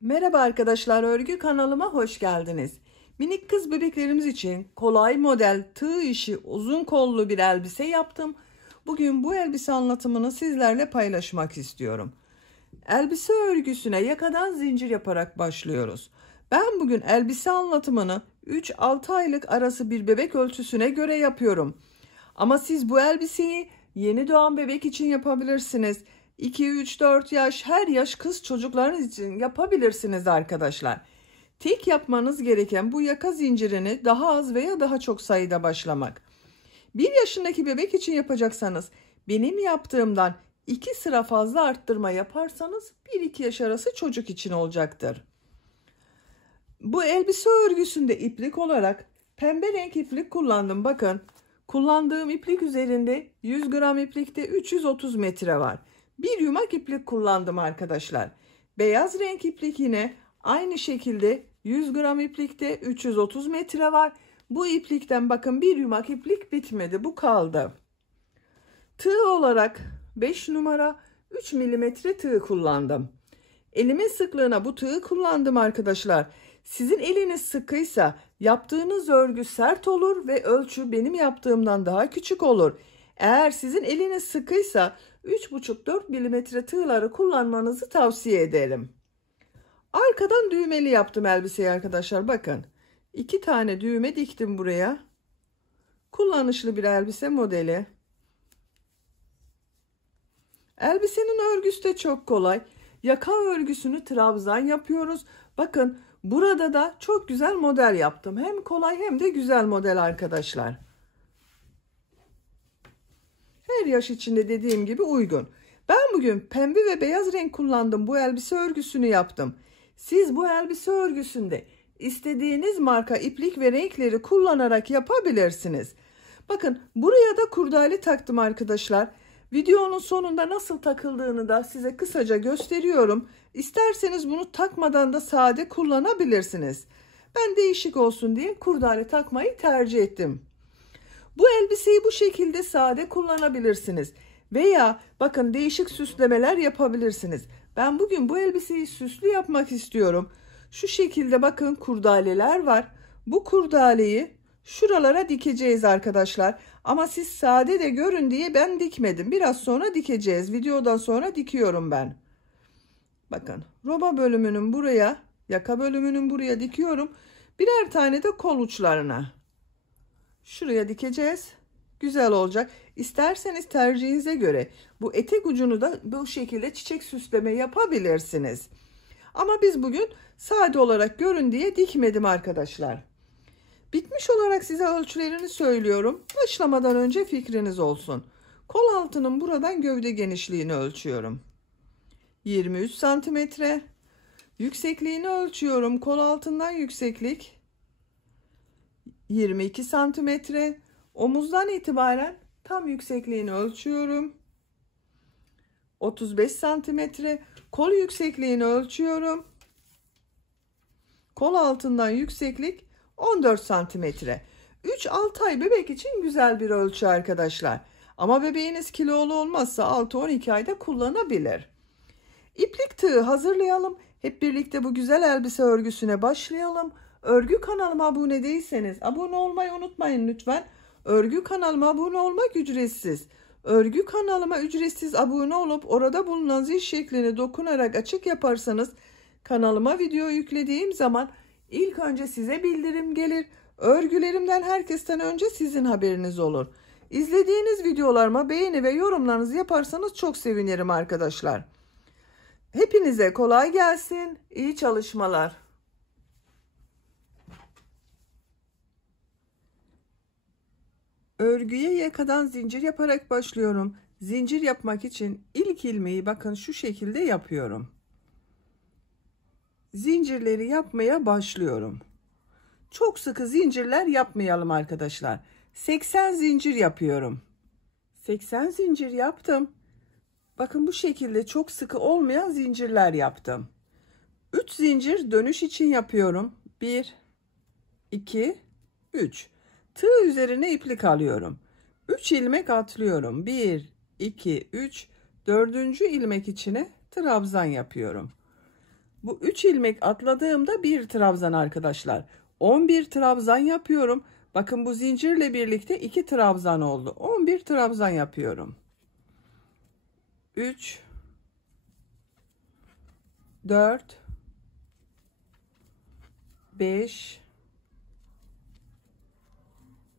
Merhaba arkadaşlar, örgü kanalıma hoş geldiniz. Minik kız bebeklerimiz için kolay model tığ işi uzun kollu bir elbise yaptım. Bugün bu elbise anlatımını sizlerle paylaşmak istiyorum. Elbise örgüsüne yakadan zincir yaparak başlıyoruz. Ben bugün elbise anlatımını 3-6 aylık arası bir bebek ölçüsüne göre yapıyorum. Ama siz bu elbiseyi yeni doğan bebek için yapabilirsiniz. 2, 3, 4 yaş, her yaş kız çocuklarınız için yapabilirsiniz arkadaşlar. Tek yapmanız gereken bu yaka zincirini daha az veya daha çok sayıda başlamak. 1 yaşındaki bebek için yapacaksanız benim yaptığımdan 2 sıra fazla arttırma yaparsanız 1-2 yaş arası çocuk için olacaktır. Bu elbise örgüsünde iplik olarak pembe renk iplik kullandım. Bakın, kullandığım iplik üzerinde 100 gram iplikte 330 metre var. Bir yumak iplik kullandım arkadaşlar. Beyaz renk iplik yine aynı şekilde 100 gram iplikte 330 metre var. Bu iplikten bakın bir yumak iplik bitmedi. Bu kaldı. Tığ olarak 5 numara 3 milimetre tığ kullandım. Elimin sıklığına bu tığı kullandım arkadaşlar. Sizin eliniz sıkıysa yaptığınız örgü sert olur ve ölçü benim yaptığımdan daha küçük olur. Eğer sizin eliniz sıkıysa 3,5-4 milimetre tığları kullanmanızı tavsiye ederim. Arkadan düğmeli yaptım elbiseyi arkadaşlar. Bakın, 2 tane düğme diktim buraya. Kullanışlı bir elbise modeli. Elbisenin örgüsü de çok kolay. Yaka örgüsünü trabzan yapıyoruz. Bakın, burada da çok güzel model yaptım. Hem kolay hem de güzel model arkadaşlar. Her yaş içinde dediğim gibi uygun. Ben bugün pembe ve beyaz renk kullandım. Bu elbise örgüsünü yaptım. Siz bu elbise örgüsünde istediğiniz marka iplik ve renkleri kullanarak yapabilirsiniz. Bakın, buraya da kurdale taktım arkadaşlar. Videonun sonunda nasıl takıldığını da size kısaca gösteriyorum. İsterseniz bunu takmadan da sade kullanabilirsiniz. Ben değişik olsun diye kurdale takmayı tercih ettim. Bu elbiseyi bu şekilde sade kullanabilirsiniz. Veya bakın, değişik süslemeler yapabilirsiniz. Ben bugün bu elbiseyi süslü yapmak istiyorum. Şu şekilde bakın, kurdaleler var. Bu kurdaleyi şuralara dikeceğiz arkadaşlar. Ama siz sade de görün diye ben dikmedim. Biraz sonra dikeceğiz. Videodan sonra dikiyorum ben. Bakın, roba bölümünün buraya, yaka bölümünün buraya dikiyorum. Birer tane de kol uçlarına. Şuraya dikeceğiz. Güzel olacak. İsterseniz tercihinize göre bu etek ucunu da bu şekilde çiçek süsleme yapabilirsiniz. Ama biz bugün sade olarak görün diye dikmedim arkadaşlar. Bitmiş olarak size ölçülerini söylüyorum. Başlamadan önce fikriniz olsun. Kol altının buradan gövde genişliğini ölçüyorum. 23 santimetre. Yüksekliğini ölçüyorum. Kol altından yükseklik 22 santimetre. Omuzdan itibaren tam yüksekliğini ölçüyorum. 35 santimetre. Kol yüksekliğini ölçüyorum. Kol altından yükseklik 14 santimetre. 3-6 ay bebek için güzel bir ölçü arkadaşlar. Ama bebeğiniz kilolu olmazsa 6-12 ayda kullanabilir. İplik tığı hazırlayalım. Hep birlikte bu güzel elbise örgüsüne başlayalım. Örgü kanalıma abone değilseniz abone olmayı unutmayın lütfen. Örgü kanalıma abone olmak ücretsiz. Örgü kanalıma ücretsiz abone olup orada bulunan zil şeklini dokunarak açık yaparsanız kanalıma video yüklediğim zaman ilk önce size bildirim gelir. Örgülerimden herkesten önce sizin haberiniz olur. İzlediğiniz videolarıma beğeni ve yorumlarınızı yaparsanız çok sevinirim arkadaşlar. Hepinize kolay gelsin. İyi çalışmalar. Örgüye yakadan zincir yaparak başlıyorum. Zincir yapmak için ilk ilmeği bakın şu şekilde yapıyorum. Zincirleri yapmaya başlıyorum. Çok sıkı zincirler yapmayalım arkadaşlar. 80 zincir yapıyorum. 80 zincir yaptım. Bakın, bu şekilde çok sıkı olmayan zincirler yaptım. 3 zincir dönüş için yapıyorum. 1, 2, 3. Tığ üzerine iplik alıyorum. 3 ilmek atlıyorum. 1, 2, 3. 4. ilmek içine trabzan yapıyorum. Bu 3 ilmek atladığımda bir trabzan arkadaşlar. 11 trabzan yapıyorum. Bakın bu zincirle birlikte 2 trabzan oldu. 11 trabzan yapıyorum. 3 4 5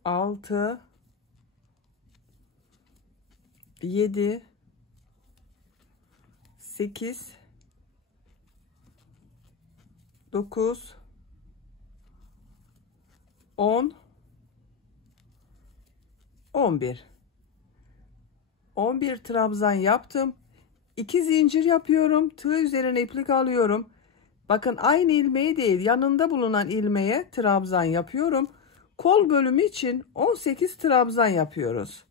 6 7 8 9 10 11 11 trabzan yaptım. 2 zincir yapıyorum. Tığ üzerine iplik alıyorum. Bakın aynı ilmeğe değil, yanında bulunan ilmeğe trabzan yapıyorum. Kol bölümü için 18 trabzan yapıyoruz.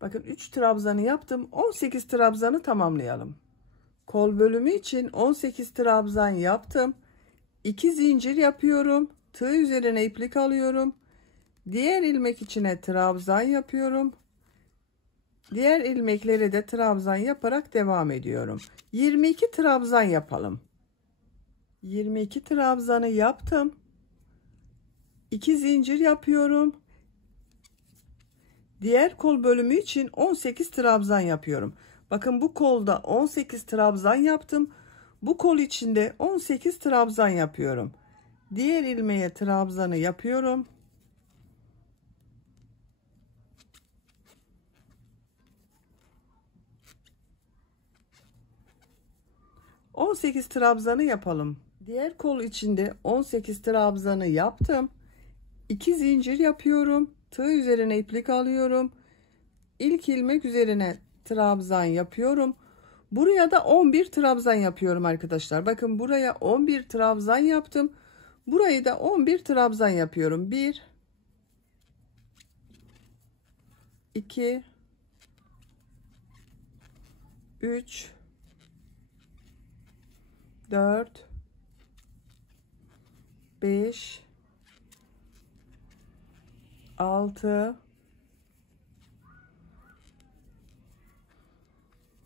Bakın 3 trabzanı yaptım. 18 trabzanı tamamlayalım. Kol bölümü için 18 trabzan yaptım. 2 zincir yapıyorum. Tığ üzerine iplik alıyorum. Diğer ilmek içine trabzan yapıyorum. Diğer ilmekleri de trabzan yaparak devam ediyorum. 22 trabzan yapalım. 22 trabzanı yaptım. 2 zincir yapıyorum. Diğer kol bölümü için 18 trabzan yapıyorum. Bakın bu kolda 18 trabzan yaptım. Bu kol içinde 18 trabzan yapıyorum. Diğer ilmeğe trabzanı yapıyorum. 18 trabzanı yapalım. Diğer kol içinde 18 trabzanı yaptım. 2 zincir yapıyorum. Tığ üzerine iplik alıyorum. İlk ilmek üzerine trabzan yapıyorum. Buraya da 11 trabzan yapıyorum arkadaşlar. Bakın buraya 11 trabzan yaptım. Burayı da 11 trabzan yapıyorum. 1 2 3 4 5 6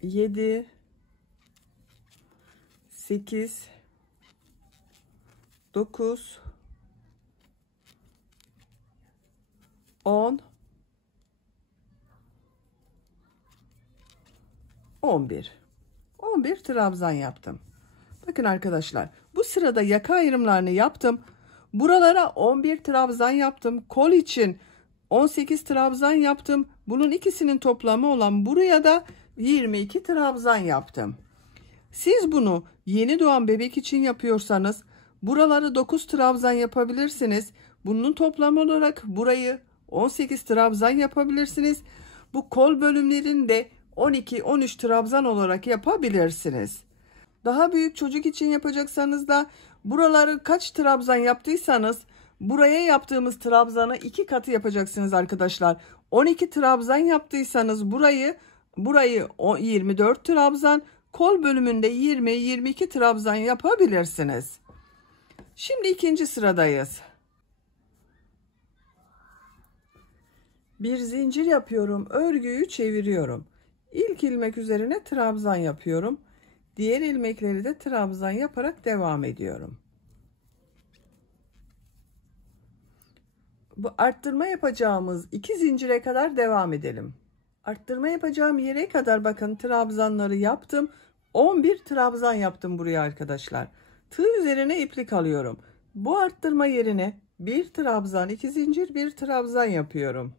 7 8 9 10 11 trabzan yaptım. Bakın arkadaşlar, bu sırada yaka ayrımlarını yaptım. Buralara 11 trabzan yaptım. Kol için 18 trabzan yaptım. Bunun ikisinin toplamı olan buraya da 22 trabzan yaptım. Siz bunu yeni doğan bebek için yapıyorsanız buraları 9 trabzan yapabilirsiniz. Bunun toplamı olarak burayı 18 trabzan yapabilirsiniz. Bu kol bölümlerini de 12-13 trabzan olarak yapabilirsiniz. Daha büyük çocuk için yapacaksanız da buraları kaç trabzan yaptıysanız buraya yaptığımız trabzanı 2 katı yapacaksınız arkadaşlar. 12 trabzan yaptıysanız burayı 24 trabzan, kol bölümünde 20-22 trabzan yapabilirsiniz. Şimdi ikinci sıradayız. Bir zincir yapıyorum, örgüyü çeviriyorum. İlk ilmek üzerine trabzan yapıyorum. Diğer ilmekleri de trabzan yaparak devam ediyorum. Bu arttırma yapacağımız 2 zincire kadar devam edelim. Arttırma yapacağım yere kadar bakın trabzanları yaptım. 11 trabzan yaptım buraya arkadaşlar. Tığ üzerine iplik alıyorum. Bu arttırma yerine bir trabzan, 2 zincir, bir trabzan yapıyorum.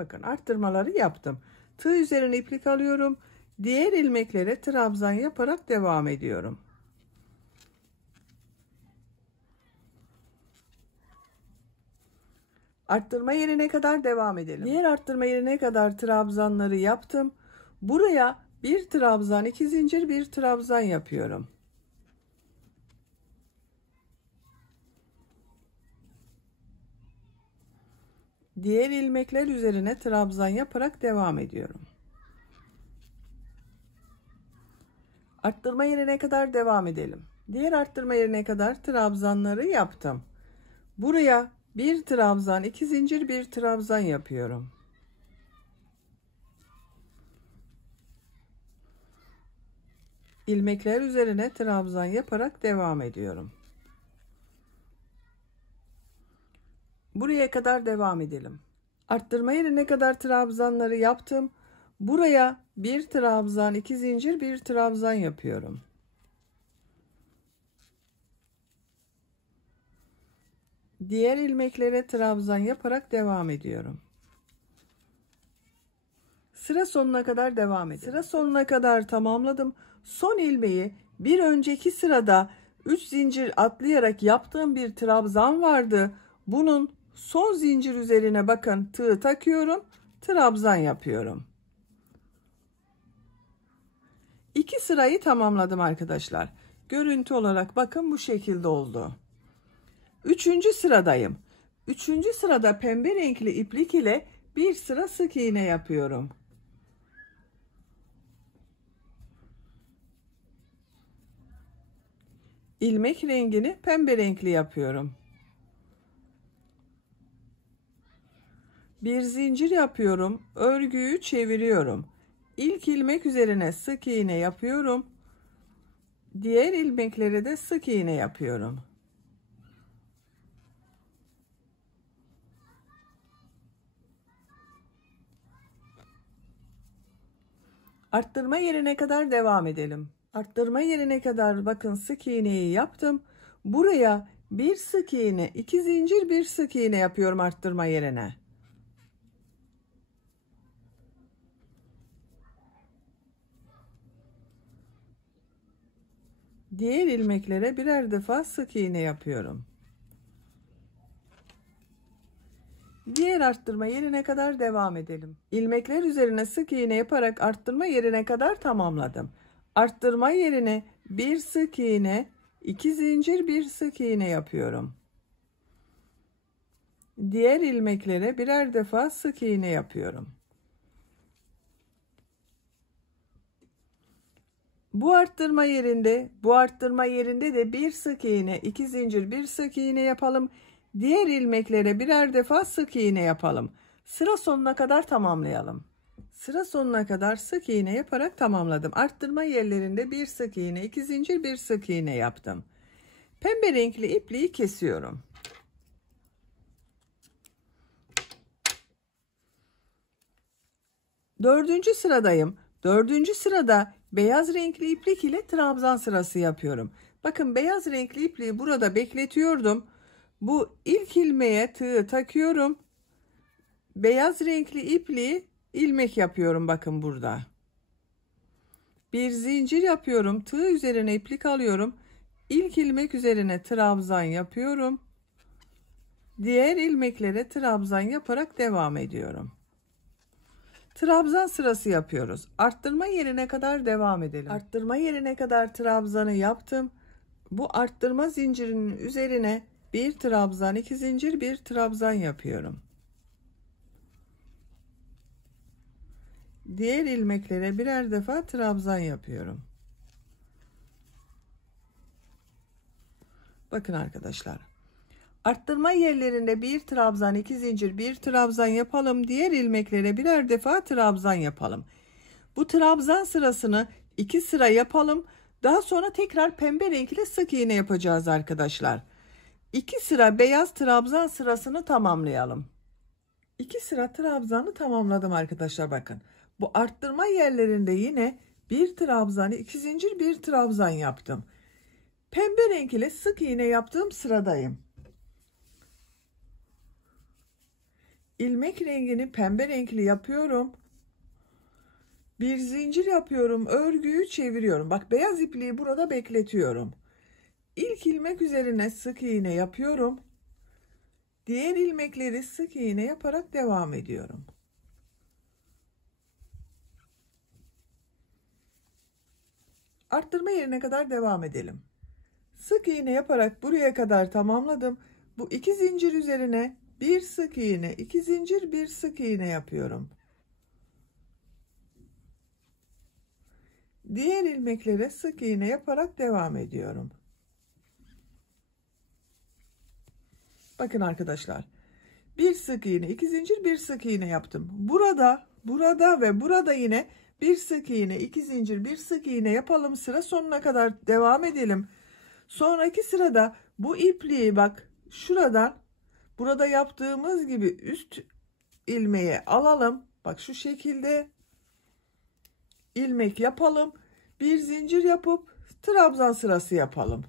Bakın arttırmaları yaptım. Tığ üzerine iplik alıyorum. Diğer ilmeklere trabzan yaparak devam ediyorum. Arttırma yerine kadar devam edelim. Diğer arttırma yerine kadar trabzanları yaptım. Buraya bir trabzan, 2 zincir, bir trabzan yapıyorum. Diğer ilmekler üzerine trabzan yaparak devam ediyorum. Arttırma yerine kadar devam edelim. Diğer arttırma yerine kadar trabzanları yaptım. Buraya bir trabzan, 2 zincir, bir trabzan yapıyorum. İlmekler üzerine trabzan yaparak devam ediyorum. Buraya kadar devam edelim. Arttırma yerine kadar trabzanları yaptım. Buraya bir trabzan, 2 zincir, bir trabzan yapıyorum. Diğer ilmeklere trabzan yaparak devam ediyorum. Sıra sonuna kadar devam edelim. Sıra sonuna kadar tamamladım. Son ilmeği bir önceki sırada 3 zincir atlayarak yaptığım bir trabzan vardı. Bunun son zincir üzerine bakın tığ takıyorum, trabzan yapıyorum. 2 sırayı tamamladım arkadaşlar. Görüntü olarak bakın bu şekilde oldu. 3. sıradayım. 3. sırada pembe renkli iplik ile bir sıra sık iğne yapıyorum. İlmek rengini pembe renkli yapıyorum. Bir zincir yapıyorum. Örgüyü çeviriyorum. İlk ilmek üzerine sık iğne yapıyorum. Diğer ilmeklere de sık iğne yapıyorum. Arttırma yerine kadar devam edelim. Arttırma yerine kadar bakın sık iğneyi yaptım. Buraya bir sık iğne, 2 zincir, bir sık iğne yapıyorum arttırma yerine. Diğer ilmeklere birer defa sık iğne yapıyorum. Diğer arttırma yerine kadar devam edelim. İlmekler üzerine sık iğne yaparak arttırma yerine kadar tamamladım. Arttırma yerine bir sık iğne, 2 zincir, bir sık iğne yapıyorum. Diğer ilmeklere birer defa sık iğne yapıyorum. Bu arttırma yerinde de bir sık iğne, 2 zincir, bir sık iğne yapalım. Diğer ilmeklere birer defa sık iğne yapalım. Sıra sonuna kadar tamamlayalım. Sıra sonuna kadar sık iğne yaparak tamamladım. Arttırma yerlerinde bir sık iğne, 2 zincir, bir sık iğne yaptım. Pembe renkli ipliği kesiyorum. Dördüncü sıradayım. 4. sırada beyaz renkli iplik ile trabzan sırası yapıyorum. Bakın beyaz renkli ipliği burada bekletiyordum. Bu ilk ilmeğe tığı takıyorum. Beyaz renkli ipliği ilmek yapıyorum bakın burada. Bir zincir yapıyorum. Tığ üzerine iplik alıyorum. İlk ilmek üzerine trabzan yapıyorum. Diğer ilmeklere trabzan yaparak devam ediyorum. Trabzan sırası yapıyoruz. Arttırma yerine kadar devam edelim. Arttırma yerine kadar trabzanı yaptım. Bu arttırma zincirinin üzerine bir trabzan, 2 zincir, bir trabzan yapıyorum. Diğer ilmeklere birer defa trabzan yapıyorum. Bakın arkadaşlar. Arttırma yerlerinde bir trabzan, 2 zincir, bir trabzan yapalım. Diğer ilmeklere birer defa trabzan yapalım. Bu trabzan sırasını 2 sıra yapalım. Daha sonra tekrar pembe renkli sık iğne yapacağız arkadaşlar. 2 sıra beyaz trabzan sırasını tamamlayalım. 2 sıra trabzanı tamamladım arkadaşlar bakın. Bu arttırma yerlerinde yine bir trabzan, 2 zincir, bir trabzan yaptım. Pembe renk ile sık iğne yaptığım sıradayım. İlmek rengini pembe renkli yapıyorum. Bir zincir yapıyorum, örgüyü çeviriyorum. Bak beyaz ipliği burada bekletiyorum. İlk ilmek üzerine sık iğne yapıyorum. Diğer ilmekleri sık iğne yaparak devam ediyorum. Arttırma yerine kadar devam edelim. Sık iğne yaparak buraya kadar tamamladım. Bu 2 zincir üzerine bir sık iğne, 2 zincir, bir sık iğne yapıyorum. Diğer ilmeklere sık iğne yaparak devam ediyorum. Bakın arkadaşlar. Bir sık iğne, 2 zincir, bir sık iğne yaptım. Burada ve burada yine bir sık iğne, 2 zincir, bir sık iğne yapalım. Sıra sonuna kadar devam edelim. Sonraki sırada bu ipliği bak şuradan, burada yaptığımız gibi üst ilmeğe alalım. Bak şu şekilde ilmek yapalım. Bir zincir yapıp trabzan sırası yapalım.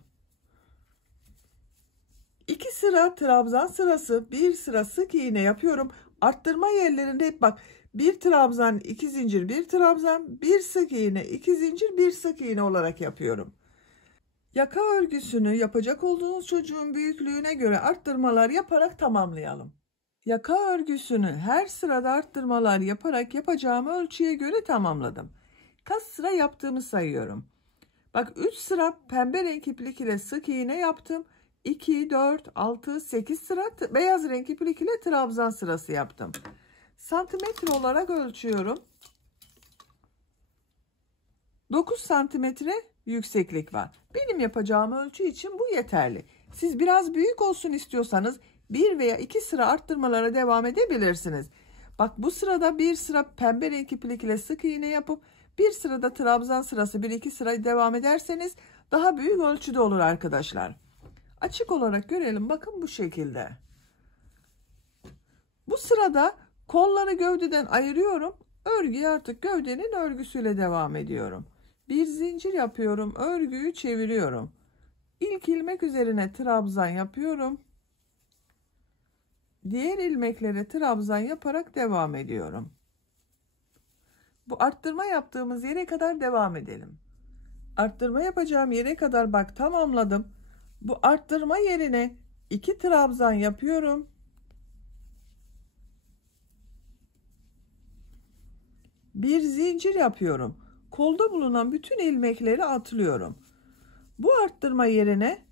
2 sıra trabzan sırası, bir sıra sık iğne yapıyorum. Arttırma yerlerinde hep bak, bir trabzan, 2 zincir, bir trabzan, bir sık iğne, 2 zincir, bir sık iğne olarak yapıyorum. Yaka örgüsünü yapacak olduğunuz çocuğun büyüklüğüne göre arttırmalar yaparak tamamlayalım. Yaka örgüsünü her sırada arttırmalar yaparak yapacağım ölçüye göre tamamladım. Kaç sıra yaptığımı sayıyorum. Bak 3 sıra pembe renk iplik ile sık iğne yaptım. 2, 4, 6, 8 sıra beyaz renk iplik ile trabzan sırası yaptım. Santimetre olarak ölçüyorum. 9 santimetre yükseklik var. Benim yapacağım ölçü için bu yeterli. Siz biraz büyük olsun istiyorsanız 1 veya 2 sıra arttırmalara devam edebilirsiniz. Bak bu sırada bir sıra pembe renk iplik ile sık iğne yapıp bir sırada trabzan sırası 1-2 sıra devam ederseniz daha büyük ölçüde olur arkadaşlar. Açık olarak görelim. Bakın bu şekilde. Bu sırada kolları gövdeden ayırıyorum. Örgüye artık gövdenin örgüsüyle devam ediyorum. Bir zincir yapıyorum. Örgüyü çeviriyorum. İlk ilmek üzerine trabzan yapıyorum. Diğer ilmeklere trabzan yaparak devam ediyorum. Bu arttırma yaptığımız yere kadar devam edelim. Arttırma yapacağım yere kadar bak tamamladım. Bu arttırma yerine 2 trabzan yapıyorum. Bir zincir yapıyorum. Kolda bulunan bütün ilmekleri atlıyorum. Bu arttırma yerine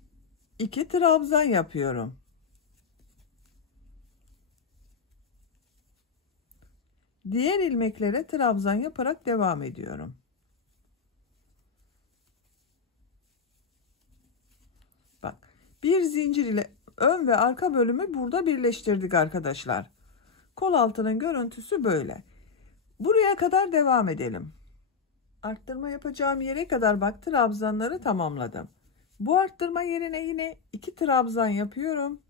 2 trabzan yapıyorum. Diğer ilmeklere trabzan yaparak devam ediyorum. Bak, bir zincir ile ön ve arka bölümü burada birleştirdik arkadaşlar. Kol altının görüntüsü böyle. Buraya kadar devam edelim. Arttırma yapacağım yere kadar bak trabzanları tamamladım. Bu arttırma yerine yine 2 trabzan yapıyorum.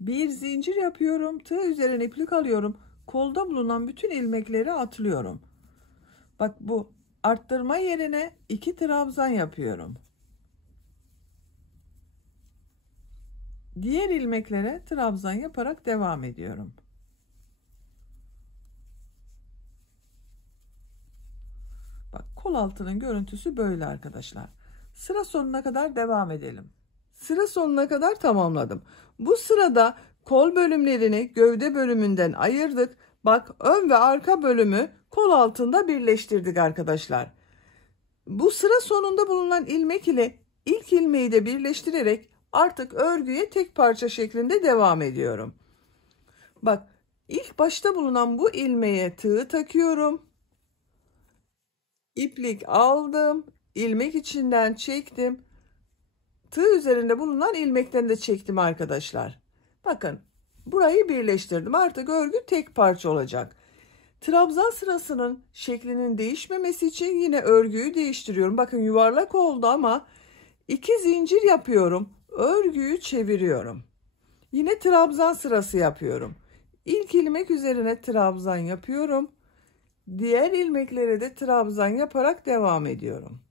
Bir zincir yapıyorum. Tığ üzerine iplik alıyorum. Kolda bulunan bütün ilmekleri atlıyorum. Bak bu arttırma yerine 2 trabzan yapıyorum. Diğer ilmeklere trabzan yaparak devam ediyorum. Bak kol altının görüntüsü böyle arkadaşlar. Sıra sonuna kadar devam edelim. Sıra sonuna kadar tamamladım. Bu sırada kol bölümlerini gövde bölümünden ayırdık. Bak ön ve arka bölümü kol altında birleştirdik arkadaşlar. Bu sıra sonunda bulunan ilmek ile ilk ilmeği de birleştirerek artık örgüye tek parça şeklinde devam ediyorum. Bak ilk başta bulunan bu ilmeğe tığ takıyorum. İplik aldım. İlmek içinden çektim. Tığ üzerinde bulunan ilmekten de çektim arkadaşlar. Bakın burayı birleştirdim. Artık örgü tek parça olacak. Trabzan sırasının şeklinin değişmemesi için yine örgüyü değiştiriyorum. Bakın yuvarlak oldu ama 2 zincir yapıyorum. Örgüyü çeviriyorum. Yine trabzan sırası yapıyorum. İlk ilmek üzerine trabzan yapıyorum. Diğer ilmeklere de trabzan yaparak devam ediyorum.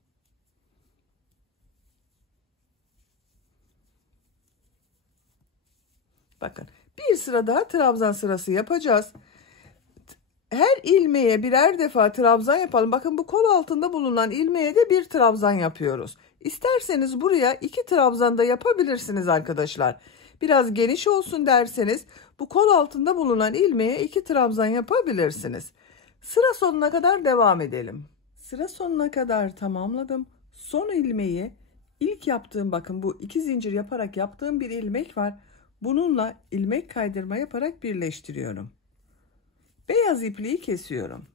Bakın bir sıra daha trabzan sırası yapacağız. Her ilmeğe birer defa trabzan yapalım. Bakın bu kol altında bulunan ilmeğe de bir trabzan yapıyoruz. İsterseniz buraya 2 trabzan da yapabilirsiniz arkadaşlar. Biraz geniş olsun derseniz bu kol altında bulunan ilmeğe 2 trabzan yapabilirsiniz. Sıra sonuna kadar devam edelim. Sıra sonuna kadar tamamladım. Son ilmeği ilk yaptığım bakın bu 2 zincir yaparak yaptığım bir ilmek var. Bununla ilmek kaydırma yaparak birleştiriyorum. Beyaz ipliği kesiyorum.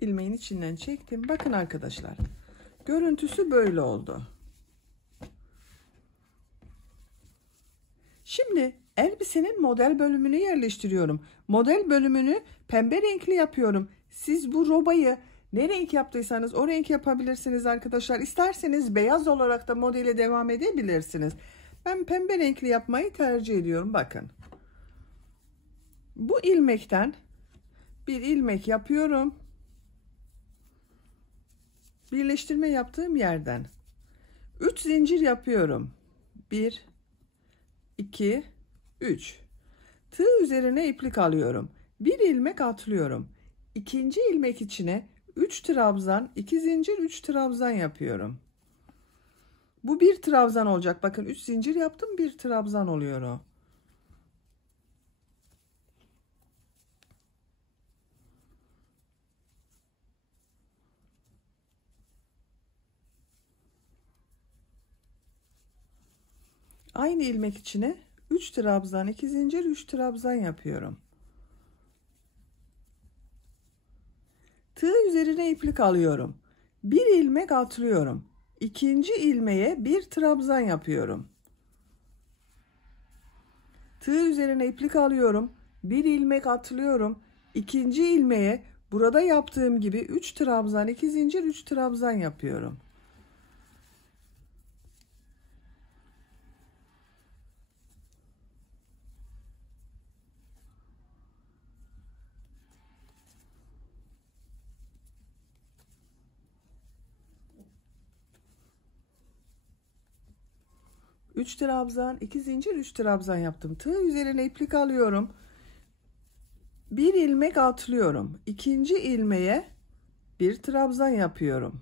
İlmeğin içinden çektim. Bakın arkadaşlar. Görüntüsü böyle oldu. Şimdi elbisenin model bölümünü yerleştiriyorum. Model bölümünü pembe renkli yapıyorum. Siz bu robayı ne renk yaptıysanız o renk yapabilirsiniz arkadaşlar. İsterseniz beyaz olarak da modele devam edebilirsiniz. Ben pembe renkli yapmayı tercih ediyorum. Bakın. Bu ilmekten bir ilmek yapıyorum. Birleştirme yaptığım yerden 3 zincir yapıyorum. 1 2 3. Tığ üzerine iplik alıyorum. Bir ilmek atlıyorum. İkinci ilmek içine 3 trabzan, 2 zincir, 3 trabzan yapıyorum. Bu bir trabzan olacak. Bakın 3 zincir yaptım, bir trabzan oluyor o. Aynı ilmek içine 3 trabzan, 2 zincir, 3 trabzan yapıyorum. Tığ üzerine iplik alıyorum. Bir ilmek atlıyorum. İkinci ilmeğe bir trabzan yapıyorum. Tığ üzerine iplik alıyorum. Bir ilmek atlıyorum. İkinci ilmeğe burada yaptığım gibi 3 trabzan, 2 zincir, 3 trabzan yapıyorum. Üç trabzan, 2 zincir, 3 trabzan yaptım. Tığ üzerine iplik alıyorum. Bir ilmek atlıyorum. İkinci ilmeğe bir trabzan yapıyorum.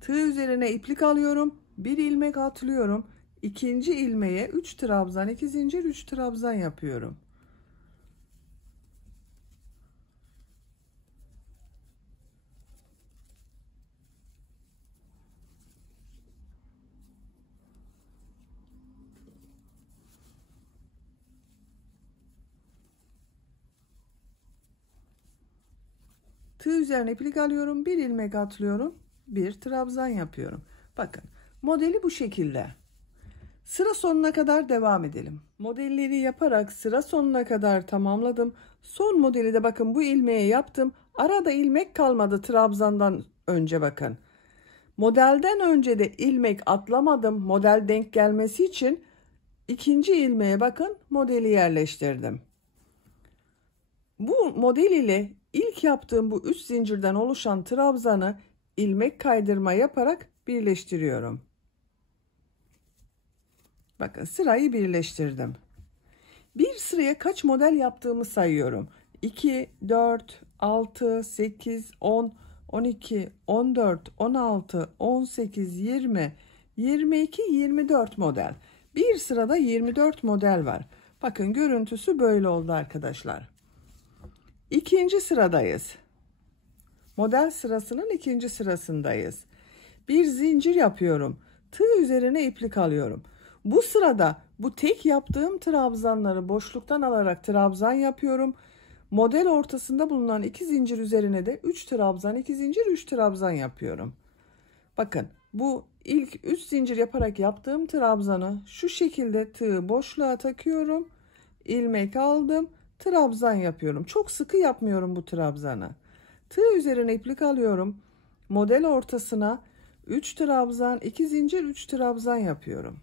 Tığ üzerine iplik alıyorum. Bir ilmek atlıyorum. İkinci ilmeğe 3 trabzan, 2 zincir, 3 trabzan yapıyorum. Tığ üzerine iplik alıyorum. Bir ilmek atlıyorum. Bir trabzan yapıyorum. Bakın modeli bu şekilde. Sıra sonuna kadar devam edelim. Modelleri yaparak sıra sonuna kadar tamamladım. Son modeli de bakın bu ilmeğe yaptım. Arada ilmek kalmadı trabzandan önce bakın. Modelden önce de ilmek atlamadım. Model denk gelmesi için ikinci ilmeğe bakın modeli yerleştirdim. Bu model ile ilk yaptığım bu 3 zincirden oluşan trabzanı ilmek kaydırma yaparak birleştiriyorum. Bakın sırayı birleştirdim. Bir sıraya kaç model yaptığımı sayıyorum. 2, 4, 6, 8, 10, 12, 14, 16, 18, 20, 22, 24 model. Bir sırada 24 model var. Bakın görüntüsü böyle oldu arkadaşlar. İkinci sıradayız. Model sırasının ikinci sırasındayız. Bir zincir yapıyorum. Tığ üzerine iplik alıyorum. Bu sırada bu tek yaptığım trabzanları boşluktan alarak trabzan yapıyorum. Model ortasında bulunan 2 zincir üzerine de 3 trabzan, 2 zincir, 3 trabzan yapıyorum. Bakın bu ilk 3 zincir yaparak yaptığım trabzanı şu şekilde tığı boşluğa takıyorum. İlmek aldım. Trabzan yapıyorum. Çok sıkı yapmıyorum bu trabzanı. Tığ üzerine iplik alıyorum. Model ortasına 3 trabzan, 2 zincir, 3 trabzan yapıyorum.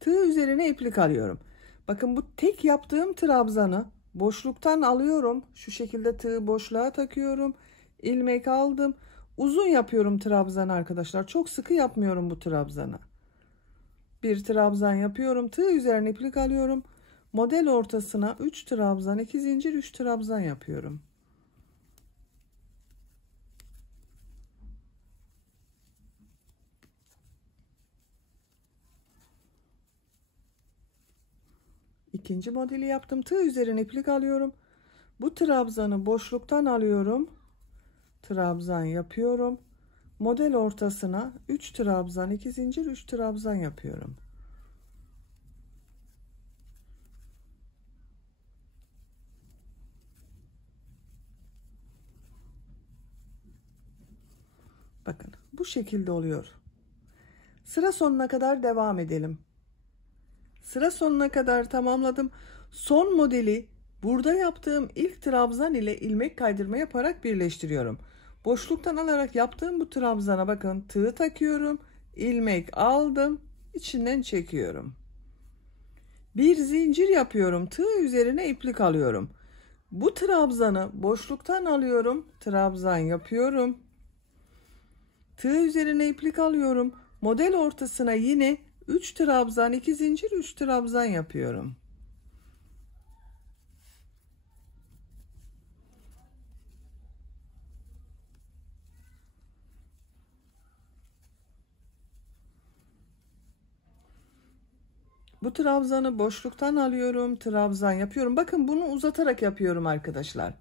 Tığ üzerine iplik alıyorum. Bakın bu tek yaptığım trabzanı boşluktan alıyorum. Şu şekilde tığı boşluğa takıyorum. İlmek aldım. Uzun yapıyorum trabzanı arkadaşlar. Çok sıkı yapmıyorum bu trabzanı. Bir trabzan yapıyorum. Tığ üzerine iplik alıyorum. Model ortasına 3 trabzan, 2 zincir, 3 trabzan yapıyorum. İkinci modeli yaptım. Tığ üzerine iplik alıyorum. Bu trabzanı boşluktan alıyorum. Trabzan yapıyorum. Model ortasına 3 trabzan, 2 zincir, 3 trabzan yapıyorum. Bakın bu şekilde oluyor. Sıra sonuna kadar devam edelim. Sıra sonuna kadar tamamladım. Son modeli burada yaptığım ilk trabzan ile ilmek kaydırma yaparak birleştiriyorum. Boşluktan alarak yaptığım bu trabzana bakın, tığ takıyorum, ilmek aldım, içinden çekiyorum. Bir zincir yapıyorum, tığ üzerine iplik alıyorum. Bu trabzanı boşluktan alıyorum, trabzan yapıyorum. Tığ üzerine iplik alıyorum. Model ortasına yine 3 trabzan, 2 zincir, 3 trabzan yapıyorum. Bu trabzanı boşluktan alıyorum, trabzan yapıyorum. Bakın bunu uzatarak yapıyorum arkadaşlar.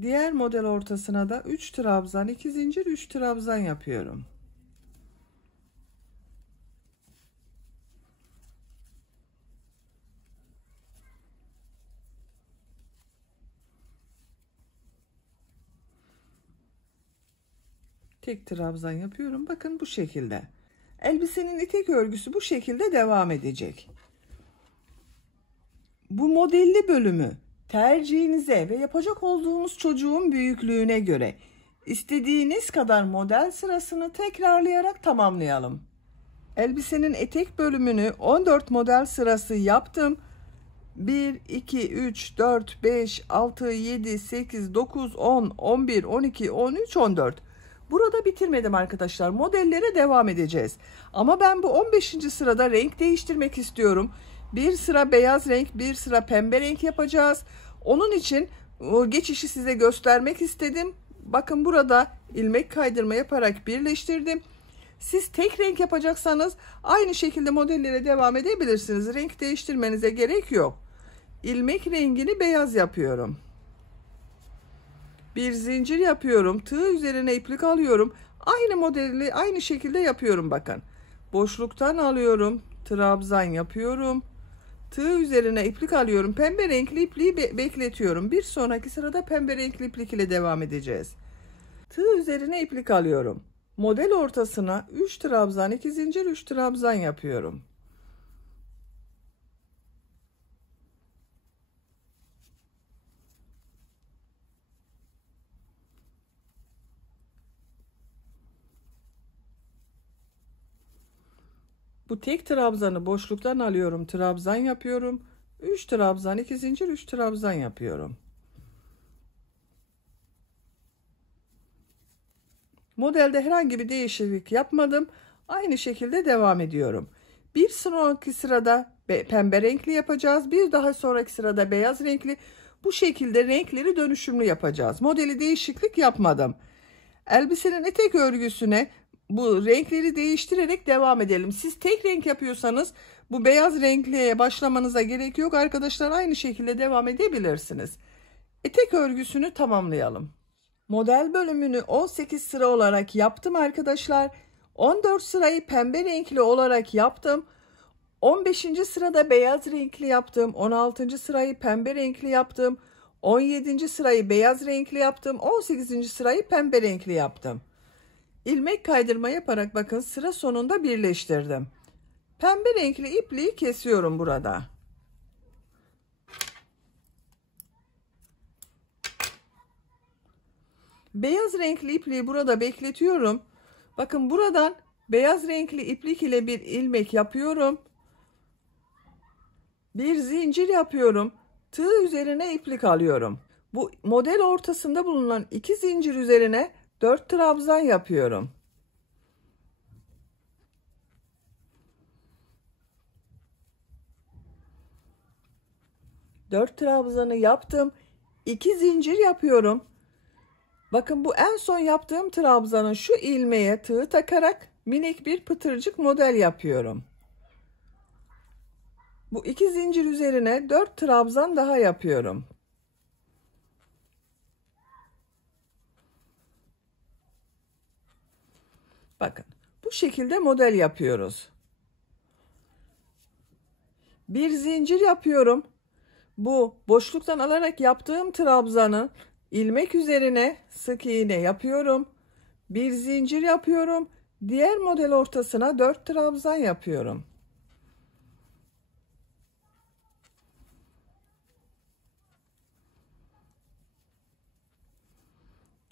Diğer model ortasına da 3 trabzan, 2 zincir, 3 trabzan yapıyorum. Tek trabzan yapıyorum. Bakın bu şekilde. Elbisenin etek örgüsü bu şekilde devam edecek. Bu modelli bölümü tercihinize ve yapacak olduğunuz çocuğun büyüklüğüne göre istediğiniz kadar model sırasını tekrarlayarak tamamlayalım. Elbisenin etek bölümünü 14 model sırası yaptım. 1, 2, 3, 4, 5, 6, 7, 8, 9, 10, 11, 12, 13, 14. Burada bitirmedim arkadaşlar. Modellere devam edeceğiz. Ama ben bu 15. sırada renk değiştirmek istiyorum. Bir sıra beyaz renk, bir sıra pembe renk yapacağız. Onun için o geçişi size göstermek istedim. Bakın burada ilmek kaydırma yaparak birleştirdim. Siz tek renk yapacaksanız aynı şekilde modellere devam edebilirsiniz. Renk değiştirmenize gerek yok. İlmek rengini beyaz yapıyorum. Bir zincir yapıyorum. Tığ üzerine iplik alıyorum. Aynı modeli aynı şekilde yapıyorum bakın. Boşluktan alıyorum. Trabzan yapıyorum. Tığ üzerine iplik alıyorum. Pembe renkli ipliği bekletiyorum. Bir sonraki sırada pembe renkli iplik ile devam edeceğiz. Tığ üzerine iplik alıyorum. Model ortasına 3 trabzan, 2 zincir, 3 trabzan yapıyorum. Bu tek trabzanı boşluktan alıyorum, trabzan yapıyorum. 3 trabzan, 2 zincir, 3 trabzan yapıyorum. Modelde herhangi bir değişiklik yapmadım. Aynı şekilde devam ediyorum. Bir sonraki sırada pembe renkli yapacağız. Bir daha sonraki sırada beyaz renkli. Bu şekilde renkleri dönüşümlü yapacağız. Modeli değişiklik yapmadım. Elbisenin etek örgüsüne bu renkleri değiştirerek devam edelim. Siz tek renk yapıyorsanız bu beyaz renkliye başlamanıza gerek yok arkadaşlar. Aynı şekilde devam edebilirsiniz. Etek örgüsünü tamamlayalım. Model bölümünü 18 sıra olarak yaptım arkadaşlar. 14 sırayı pembe renkli olarak yaptım. 15. sırada beyaz renkli yaptım. 16. sırayı pembe renkli yaptım. 17. sırayı beyaz renkli yaptım. 18. sırayı pembe renkli yaptım. İlmek kaydırma yaparak bakın sıra sonunda birleştirdim. Pembe renkli ipliği kesiyorum burada. Beyaz renkli ipliği burada bekletiyorum. Bakın buradan beyaz renkli iplik ile bir ilmek yapıyorum. Bir zincir yapıyorum. Tığ üzerine iplik alıyorum. Bu model ortasında bulunan 2 zincir üzerine 4 trabzan yapıyorum. Dört trabzanı yaptım. 2 zincir yapıyorum. Bakın bu en son yaptığım trabzanın şu ilmeğe tığ takarak minik bir pıtırcık model yapıyorum. Bu 2 zincir üzerine 4 trabzan daha yapıyorum. Bakın bu şekilde model yapıyoruz. Bir zincir yapıyorum. Bu boşluktan alarak yaptığım trabzanı ilmek üzerine sık iğne yapıyorum. Bir zincir yapıyorum. Diğer model ortasına 4 trabzan yapıyorum.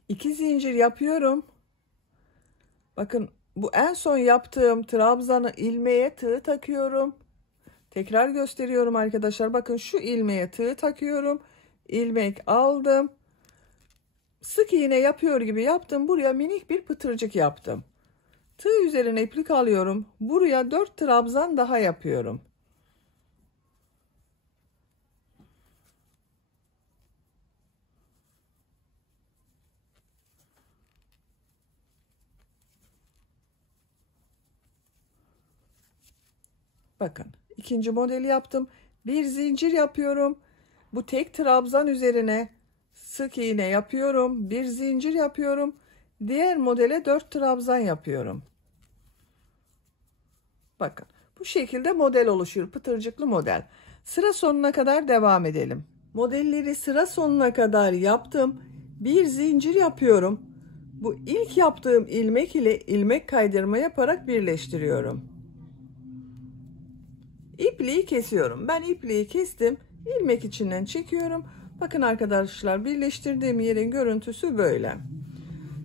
İki zincir yapıyorum. Bakın bu en son yaptığım trabzanı ilmeğe tığ takıyorum. Tekrar gösteriyorum arkadaşlar. Bakın şu ilmeğe tığ takıyorum. İlmek aldım. Sık iğne yapıyor gibi yaptım. Buraya minik bir pıtırcık yaptım. Tığ üzerine iplik alıyorum. Buraya 4 trabzan daha yapıyorum. Bakın ikinci modeli yaptım. Bir zincir yapıyorum. Bu tek trabzan üzerine sık iğne yapıyorum. Bir zincir yapıyorum. Diğer modele 4 trabzan yapıyorum. Bakın bu şekilde model oluşuyor. Pıtırcıklı model. Sıra sonuna kadar devam edelim. Modelleri sıra sonuna kadar yaptım. Bir zincir yapıyorum. Bu ilk yaptığım ilmek ile ilmek kaydırma yaparak birleştiriyorum. İpliği kesiyorum. Ben ipliği kestim. İlmek içinden çekiyorum. Bakın arkadaşlar birleştirdiğim yerin görüntüsü böyle.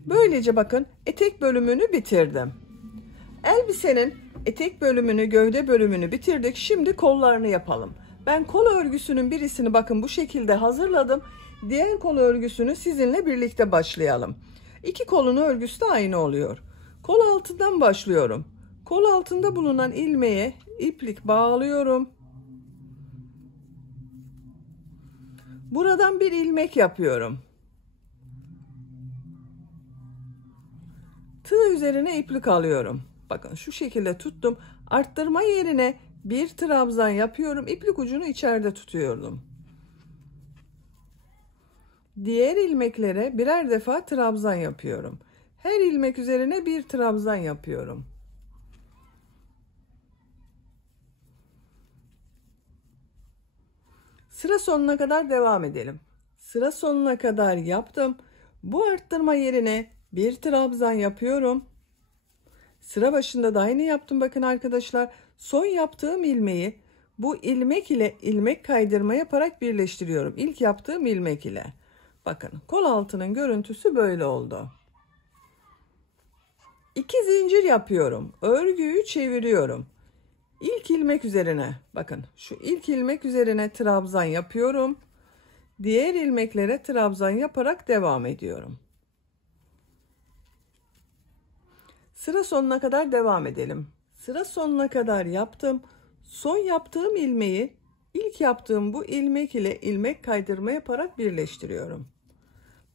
Böylece bakın etek bölümünü bitirdim. Elbisenin etek bölümünü, gövde bölümünü bitirdik. Şimdi kollarını yapalım. Ben kol örgüsünün birisini bakın bu şekilde hazırladım. Diğer kol örgüsünü sizinle birlikte başlayalım. İki kolun örgüsü de aynı oluyor. Kol altından başlıyorum. Kol altında bulunan ilmeğe iplik bağlıyorum. Buradan bir ilmek yapıyorum. Tığ üzerine iplik alıyorum. Bakın şu şekilde tuttum. Arttırma yerine bir trabzan yapıyorum. İplik ucunu içeride tutuyorum. Diğer ilmeklere birer defa trabzan yapıyorum. Her ilmek üzerine bir trabzan yapıyorum. Sıra sonuna kadar devam edelim. Sıra sonuna kadar yaptım. Bu arttırma yerine bir trabzan yapıyorum. Sıra başında da aynı yaptım bakın arkadaşlar. Son yaptığım ilmeği bu ilmek ile ilmek kaydırma yaparak birleştiriyorum. İlk yaptığım ilmek ile. Bakın kol altının görüntüsü böyle oldu. 2 zincir yapıyorum. Örgüyü çeviriyorum. İlk ilmek üzerine bakın şu ilk ilmek üzerine trabzan yapıyorum. Diğer ilmeklere trabzan yaparak devam ediyorum. Sıra sonuna kadar devam edelim. Sıra sonuna kadar yaptım. Son yaptığım ilmeği ilk yaptığım bu ilmek ile ilmek kaydırma yaparak birleştiriyorum.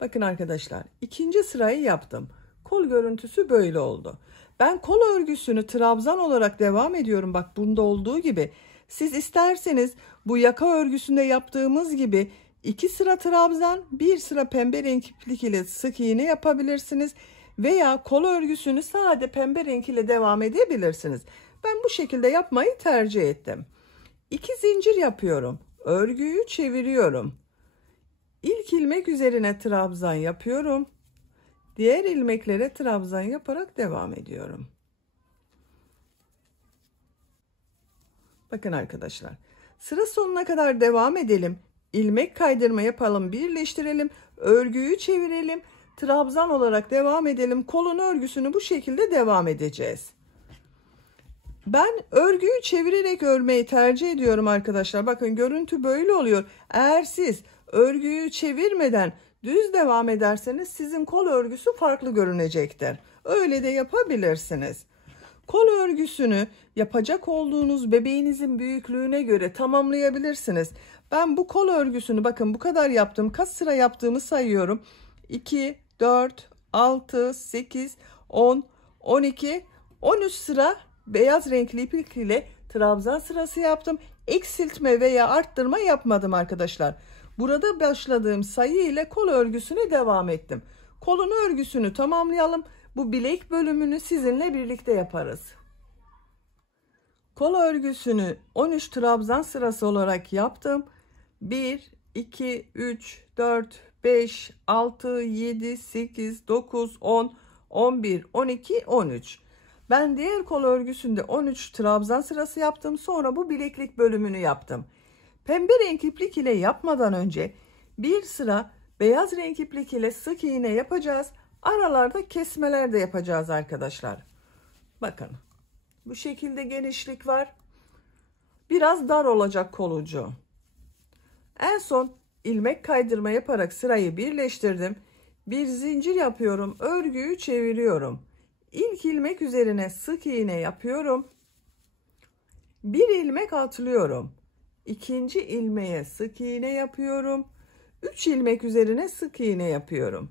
Bakın arkadaşlar ikinci sırayı yaptım. Kol görüntüsü böyle oldu. Ben kol örgüsünü trabzan olarak devam ediyorum. Bak bunda olduğu gibi. Siz isterseniz bu yaka örgüsünde yaptığımız gibi 2 sıra trabzan, 1 sıra pembe renk iplik ile sık iğne yapabilirsiniz. Veya kol örgüsünü sade pembe renk ile devam edebilirsiniz. Ben bu şekilde yapmayı tercih ettim. 2 zincir yapıyorum. Örgüyü çeviriyorum. İlk ilmek üzerine trabzan yapıyorum. Diğer ilmeklere trabzan yaparak devam ediyorum. Bakın arkadaşlar. Sıra sonuna kadar devam edelim. İlmek kaydırma yapalım, birleştirelim. Örgüyü çevirelim. Trabzan olarak devam edelim. Kolun örgüsünü bu şekilde devam edeceğiz. Ben örgüyü çevirerek örmeyi tercih ediyorum arkadaşlar. Bakın görüntü böyle oluyor. Eğer siz örgüyü çevirmeden düz devam ederseniz sizin kol örgüsü farklı görünecektir. Öyle de yapabilirsiniz. Kol örgüsünü yapacak olduğunuz bebeğinizin büyüklüğüne göre tamamlayabilirsiniz. Ben bu kol örgüsünü bakın bu kadar yaptım. Kaç sıra yaptığımı sayıyorum. 2, 4, 6, 8, 10, 12, 13 sıra beyaz renkli iplik ile trabzan sırası yaptım. Eksiltme veya arttırma yapmadım arkadaşlar. Burada başladığım sayı ile kol örgüsüne devam ettim. Kolun örgüsünü tamamlayalım. Bu bilek bölümünü sizinle birlikte yaparız. Kol örgüsünü 13 trabzan sırası olarak yaptım. 1, 2, 3, 4, 5, 6, 7, 8, 9, 10, 11, 12, 13. Ben diğer kol örgüsünde 13 trabzan sırası yaptım. Sonra bu bileklik bölümünü yaptım. Pembe renk iplik ile yapmadan önce bir sıra beyaz renk iplik ile sık iğne yapacağız. Aralarda kesmeler de yapacağız arkadaşlar. Bakın. Bu şekilde genişlik var. Biraz dar olacak kol ucu. En son ilmek kaydırma yaparak sırayı birleştirdim. Bir zincir yapıyorum. Örgüyü çeviriyorum. İlk ilmek üzerine sık iğne yapıyorum. Bir ilmek atlıyorum. İkinci ilmeğe sık iğne yapıyorum. 3 ilmek üzerine sık iğne yapıyorum.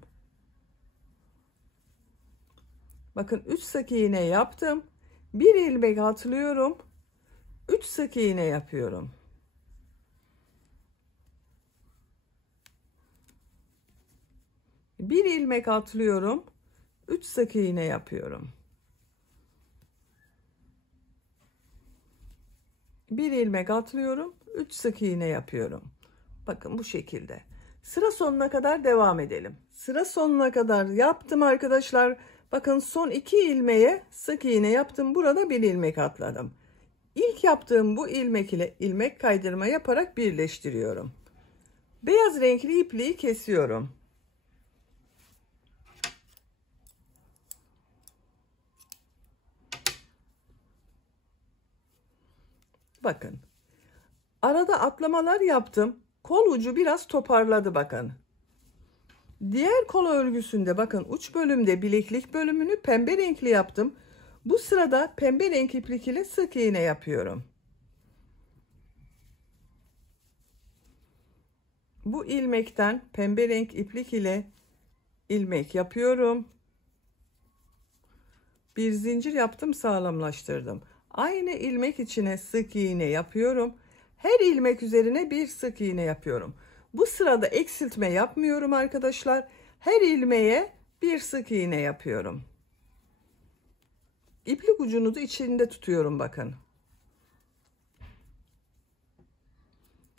Bakın 3 sık iğne yaptım. Bir ilmek atlıyorum. 3 sık iğne yapıyorum. Bir ilmek atlıyorum. 3 sık iğne yapıyorum. Bir ilmek atlıyorum. 3 sık iğne yapıyorum. Bakın bu şekilde. Sıra sonuna kadar devam edelim. Sıra sonuna kadar yaptım arkadaşlar. Bakın son 2 ilmeğe sık iğne yaptım. Burada bir ilmek atladım. İlk yaptığım bu ilmek ile ilmek kaydırma yaparak birleştiriyorum. Beyaz renkli ipliği kesiyorum. Bakın. Arada atlamalar yaptım. Kol ucu biraz toparladı bakın. Diğer kol örgüsünde bakın uç bölümde bileklik bölümünü pembe renkli yaptım. Bu sırada pembe renk iplik ile sık iğne yapıyorum. Bu ilmekten pembe renk iplik ile ilmek yapıyorum. Bir zincir yaptım, sağlamlaştırdım. Aynı ilmek içine sık iğne yapıyorum. Her ilmek üzerine bir sık iğne yapıyorum. Bu sırada eksiltme yapmıyorum arkadaşlar. Her ilmeğe bir sık iğne yapıyorum. İplik ucunu da içinde tutuyorum bakın.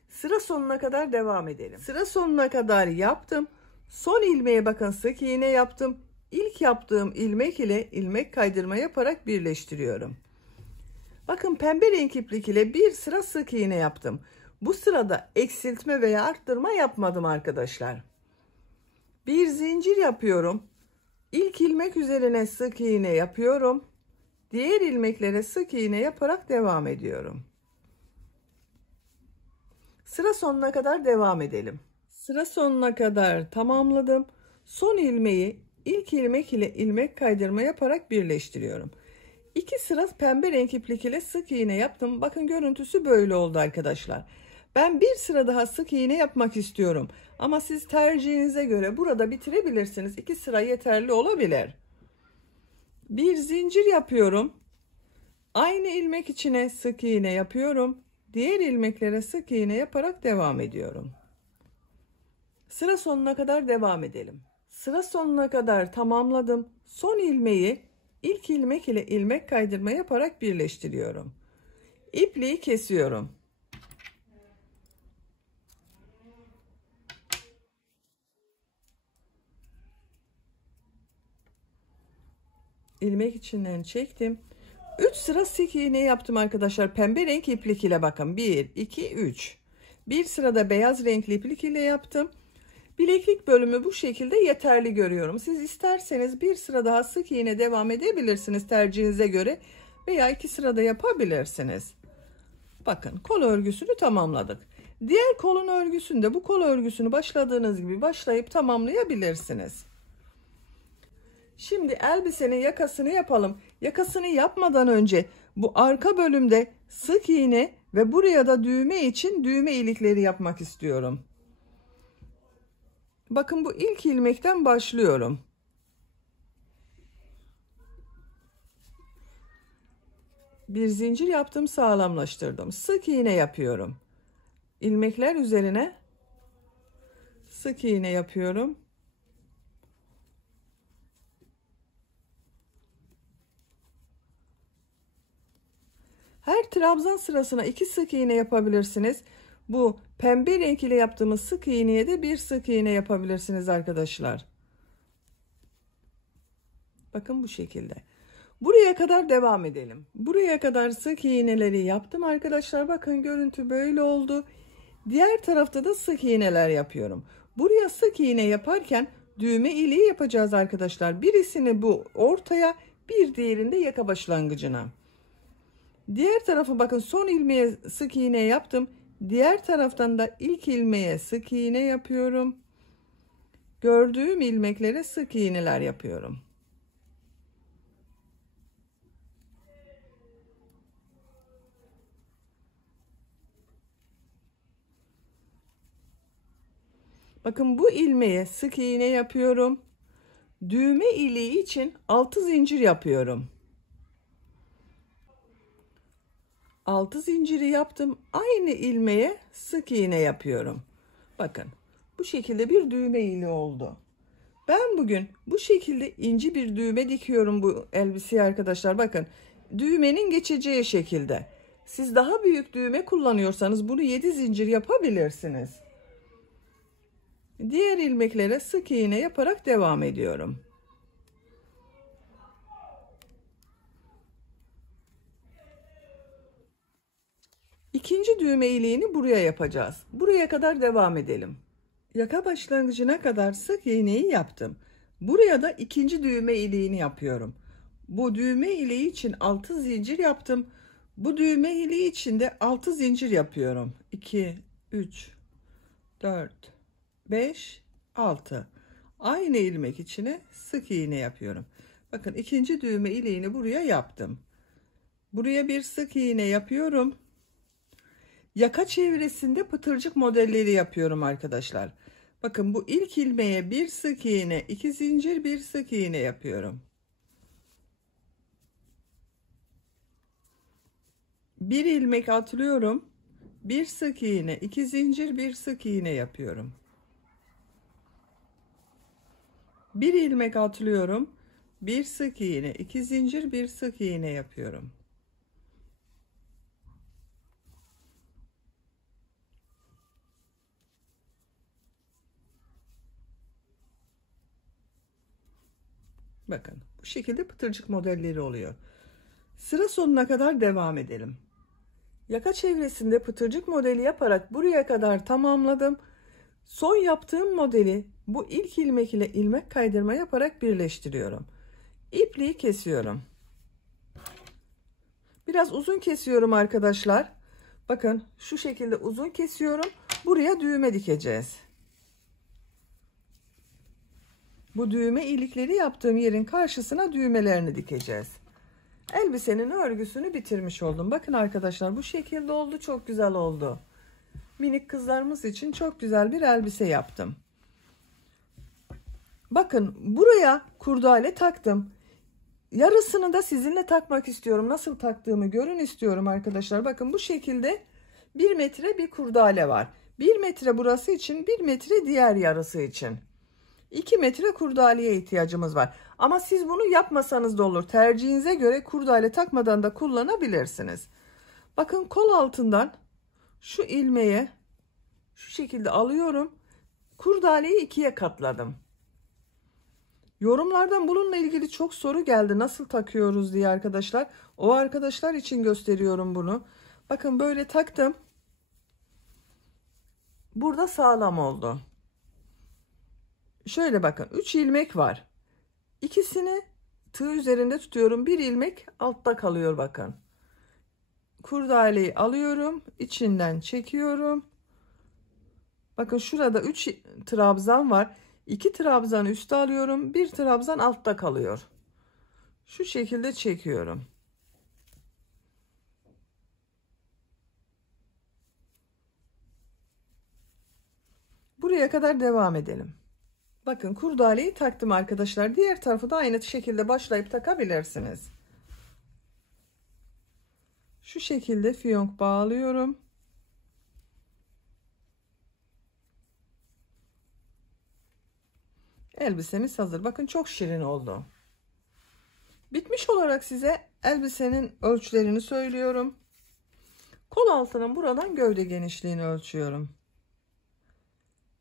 Sıra sonuna kadar devam edelim. Sıra sonuna kadar yaptım. Son ilmeğe bakın sık iğne yaptım. İlk yaptığım ilmek ile ilmek kaydırma yaparak birleştiriyorum. Bakın pembe renk iplik ile bir sıra sık iğne yaptım. Bu sırada eksiltme veya arttırma yapmadım arkadaşlar. Bir zincir yapıyorum. İlk ilmek üzerine sık iğne yapıyorum. Diğer ilmeklere sık iğne yaparak devam ediyorum. Sıra sonuna kadar devam edelim. Sıra sonuna kadar tamamladım. Son ilmeği ilk ilmek ile ilmek kaydırma yaparak birleştiriyorum. 2 sıra pembe renk iplik ile sık iğne yaptım. Bakın görüntüsü böyle oldu arkadaşlar. Ben bir sıra daha sık iğne yapmak istiyorum. Ama siz tercihinize göre burada bitirebilirsiniz. 2 sıra yeterli olabilir. Bir zincir yapıyorum. Aynı ilmek içine sık iğne yapıyorum. Diğer ilmeklere sık iğne yaparak devam ediyorum. Sıra sonuna kadar devam edelim. Sıra sonuna kadar tamamladım. Son ilmeği ilk ilmek ile ilmek kaydırma yaparak birleştiriyorum. İpliği kesiyorum. İlmek içinden çektim. 3 sıra sık iğne yaptım arkadaşlar. Pembe renk iplik ile bakın. 1, 2, 3. Bir sırada beyaz renkli iplik ile yaptım. Bileklik bölümü bu şekilde yeterli görüyorum. Siz isterseniz bir sıra daha sık iğne devam edebilirsiniz tercihinize göre. Veya 2 sırada yapabilirsiniz. Bakın kol örgüsünü tamamladık. Diğer kolun örgüsünde bu kol örgüsünü başladığınız gibi başlayıp tamamlayabilirsiniz. Şimdi elbisenin yakasını yapalım. Yakasını yapmadan önce bu arka bölümde sık iğne ve buraya da düğme için düğme ilikleri yapmak istiyorum. Bakın bu ilk ilmekten başlıyorum. Bir zincir yaptım, sağlamlaştırdım. Sık iğne yapıyorum. İlmekler üzerine sık iğne yapıyorum. Her trabzan sırasına 2 sık iğne yapabilirsiniz. Bu pembe renk ile yaptığımız sık iğneye de bir sık iğne yapabilirsiniz arkadaşlar. Bakın bu şekilde. Buraya kadar devam edelim. Buraya kadar sık iğneleri yaptım arkadaşlar. Bakın görüntü böyle oldu. Diğer tarafta da sık iğneler yapıyorum. Buraya sık iğne yaparken düğme iliği yapacağız arkadaşlar. Birisini bu ortaya, bir diğerinde yaka başlangıcına. Diğer tarafı bakın, son ilmeğe sık iğne yaptım. Diğer taraftan da ilk ilmeğe sık iğne yapıyorum. Gördüğüm ilmeklere sık iğneler yapıyorum. Bakın bu ilmeğe sık iğne yapıyorum. Düğme iliği için 6 zincir yapıyorum. 6 zinciri yaptım. Aynı ilmeğe sık iğne yapıyorum. Bakın bu şekilde bir düğme iliği oldu. Ben bugün bu şekilde ince bir düğme dikiyorum bu elbiseye arkadaşlar. Bakın düğmenin geçeceği şekilde. Siz daha büyük düğme kullanıyorsanız bunu 7 zincir yapabilirsiniz. Diğer ilmeklere sık iğne yaparak devam ediyorum. İkinci düğme iliğini buraya yapacağız. Buraya kadar devam edelim. Yaka başlangıcına kadar sık iğneyi yaptım. Buraya da ikinci düğme iliğini yapıyorum. Bu düğme iliği için 6 zincir yaptım. Bu düğme iliği için de 6 zincir yapıyorum. 2, 3, 4, 5, 6. Aynı ilmek içine sık iğne yapıyorum. Bakın ikinci düğme iliğini buraya yaptım. Buraya bir sık iğne yapıyorum. Yaka çevresinde pıtırcık modelleri yapıyorum arkadaşlar. Bakın bu ilk ilmeğe bir sık iğne, 2 zincir, bir sık iğne yapıyorum. Bir ilmek atlıyorum. Bir sık iğne, 2 zincir, bir sık iğne yapıyorum. Bir ilmek atlıyorum. Bir sık iğne, 2 zincir, bir sık iğne yapıyorum. Bakın bu şekilde pıtırcık modelleri oluyor. Sıra sonuna kadar devam edelim. Yaka çevresinde pıtırcık modeli yaparak buraya kadar tamamladım. Son yaptığım modeli bu ilk ilmek ile ilmek kaydırma yaparak birleştiriyorum. İpliği kesiyorum. Biraz uzun kesiyorum arkadaşlar. Bakın şu şekilde uzun kesiyorum. Buraya düğme dikeceğiz. Bu düğme ilikleri yaptığım yerin karşısına düğmelerini dikeceğiz. Elbisenin örgüsünü bitirmiş oldum. Bakın arkadaşlar bu şekilde oldu. Çok güzel oldu. Minik kızlarımız için çok güzel bir elbise yaptım. Bakın buraya kurdale taktım. Yarısını da sizinle takmak istiyorum. Nasıl taktığımı görün istiyorum arkadaşlar. Bakın bu şekilde 1 metre bir kurdale var. 1 metre burası için, 1 metre diğer yarısı için. 2 metre kurdaleye ihtiyacımız var. Ama siz bunu yapmasanız da olur. Tercihinize göre kurdale takmadan da kullanabilirsiniz. Bakın kol altından şu ilmeğe şu şekilde alıyorum. Kurdaleyi ikiye katladım. Yorumlardan bununla ilgili çok soru geldi. Nasıl takıyoruz diye arkadaşlar. O arkadaşlar için gösteriyorum bunu. Bakın böyle taktım. Burada sağlam oldu. Şöyle bakın 3 ilmek var. İkisini tığ üzerinde tutuyorum. Bir ilmek altta kalıyor bakın. Kurdaleyi alıyorum. İçinden çekiyorum. Bakın şurada 3 trabzan var. 2 trabzan üstte alıyorum. 1 trabzan altta kalıyor. Şu şekilde çekiyorum. Buraya kadar devam edelim. Bakın kurdaleyi taktım arkadaşlar. Diğer tarafı da aynı şekilde başlayıp takabilirsiniz. Şu şekilde fiyonk bağlıyorum. Elbisemiz hazır. Bakın çok şirin oldu. Bitmiş olarak size elbisenin ölçülerini söylüyorum. Kol altının buradan gövde genişliğini ölçüyorum.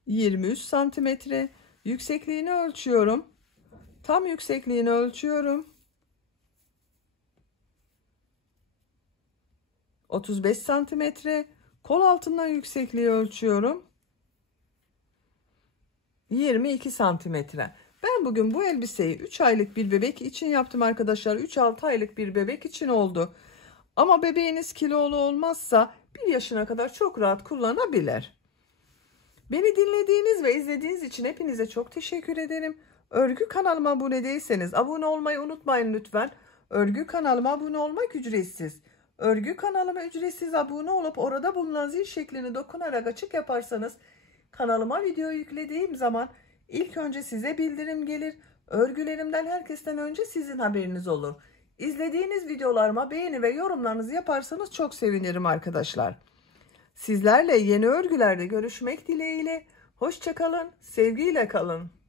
23 santimetre. Yüksekliğini ölçüyorum. Tam yüksekliğini ölçüyorum. 35 santimetre. Kol altından yüksekliği ölçüyorum. 22 santimetre. Ben bugün bu elbiseyi 3 aylık bir bebek için yaptım arkadaşlar. 3-6 aylık bir bebek için oldu. Ama bebeğiniz kilolu olmazsa 1 yaşına kadar çok rahat kullanabilir. Beni dinlediğiniz ve izlediğiniz için hepinize çok teşekkür ederim. Örgü kanalıma abone değilseniz abone olmayı unutmayın lütfen. Örgü kanalıma abone olmak ücretsiz. Örgü kanalıma ücretsiz abone olup orada bulunan zil şeklini dokunarak açık yaparsanız kanalıma video yüklediğim zaman ilk önce size bildirim gelir. Örgülerimden herkesten önce sizin haberiniz olur. İzlediğiniz videolarıma beğeni ve yorumlarınızı yaparsanız çok sevinirim arkadaşlar. Sizlerle yeni örgülerde görüşmek dileğiyle. Hoşça kalın, sevgiyle kalın.